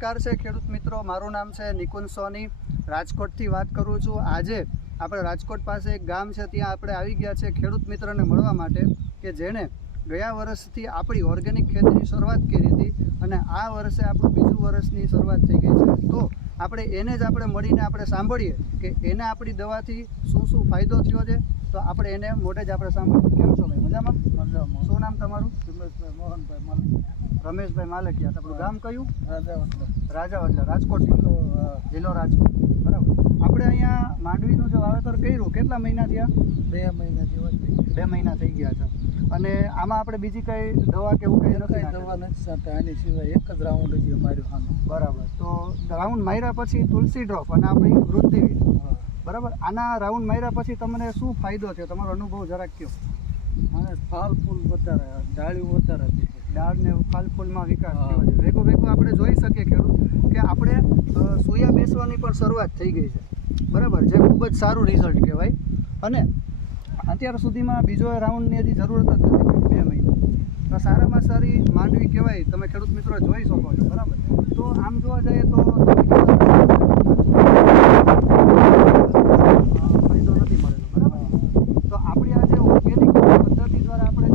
નમસ્કાર છે ખેડૂત મિત્રો, મારું નામ છે નિકુંજ સોની, રાજકોટથી વાત કરું છું। આજે આપણે રાજકોટ પાસે એક ગામ છે, ત્યાં આપણે આવી ગયા છે ખેડૂત મિત્રને મળવા માટે કે જેણે ગયા વર્ષથી આપણી ઓર્ગેનિક ખેતીની શરૂઆત કરી હતી અને આ વર્ષે આપણું બીજું વર્ષની શરૂઆત થઈ ગઈ છે। તો આપણે એને જ આપણે મળીને આપણે સાંભળીએ કે એને આપણી દવાથી શું શું ફાયદો થયો છે। તો આપણે એને મોઢે જ આપણે સાંભળીએ। કેમ છો ભાઈ? મજામાં? મજામાં। શું નામ તમારું? રમેશભાઈ મોહનભાઈ માલકિયા। રમેશભાઈ માલકિયા। આપણું ગામ કયું? રાજાવડલા, રાજકોટ જિલ્લો રાજકોટ, બરાબર। આપણે અહીંયા માંડવીનું જે વાવેતર કર્યું કેટલા મહિના થયા? 2 મહિના જેવા થઈ ગયા। 2 મહિના થઈ ગયા છે। અને આમાં આપણે બીજી કઈ દવા કે એવું કઈ નથી? દવા નથી છાંટા, આની સિવાય એક જ રાઉન્ડ જ માર્યો આનો। બરાબર। તો રાઉન્ડ માર્યા પછી તુલસી ડ્રોપ અને આપણી વૃદ્ધિ, બરાબર, આના રાઉન્ડ માર્યા પછી તમને શું ફાયદો છે? તમારો અનુભવ જરાક કહો। મને ફાલ ફૂલ વધારે, ડાળીઓ વધારે હતી, ડાળને ફાલ ફૂલમાં વિકાસ થયો છે। ભેગો ભેગો આપણે જોઈ શકીએ ખેડૂત કે આપણે સોયા બેસવાની પણ શરૂઆત થઈ ગઈ છે, બરાબર, જે ખૂબ જ સારું રિઝલ્ટ કહેવાય। અને અત્યાર સુધીમાં બીજો રાઉન્ડની હજી જરૂરત જ નથી પડી 2 મહિના। તો સારામાં સારી માંડવી કહેવાય, તમે ખેડૂત મિત્રો જોઈ શકો છો, બરાબર। તો આમ જોવા જઈએ તો ફાયદો નથી મળેલો, બરાબર। તો આપણી આ જે ઓર્ગેનિક પદ્ધતિ દ્વારા આપણે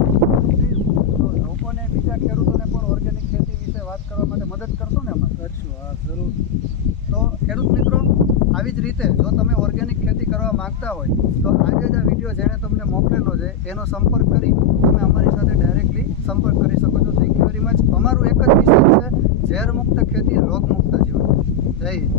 તો લોકોને, બીજા ખેડૂતોને પણ ઓર્ગેનિક ખેતી વિશે વાત કરવા માટે મદદ કરશો ને? અમે કરશું, હા જરૂર। તો ખેડૂત મિત્રો, આવી જ રીતે જો તમે ઓર્ગેનિક ખેતી કરવા માંગતા હોય તો આજે જ આ વિડીયો જેણે તમને મોકલેલો છે એનો સંપર્ક કરી તમે અમારી સાથે ડાયરેક્ટલી સંપર્ક કરી શકો છો। Thank you very much. અમારું એક જ મિશન છે, ઝેર મુક્ત ખેતી, રોગ મુક્ત જીવન। જય હિન્દ।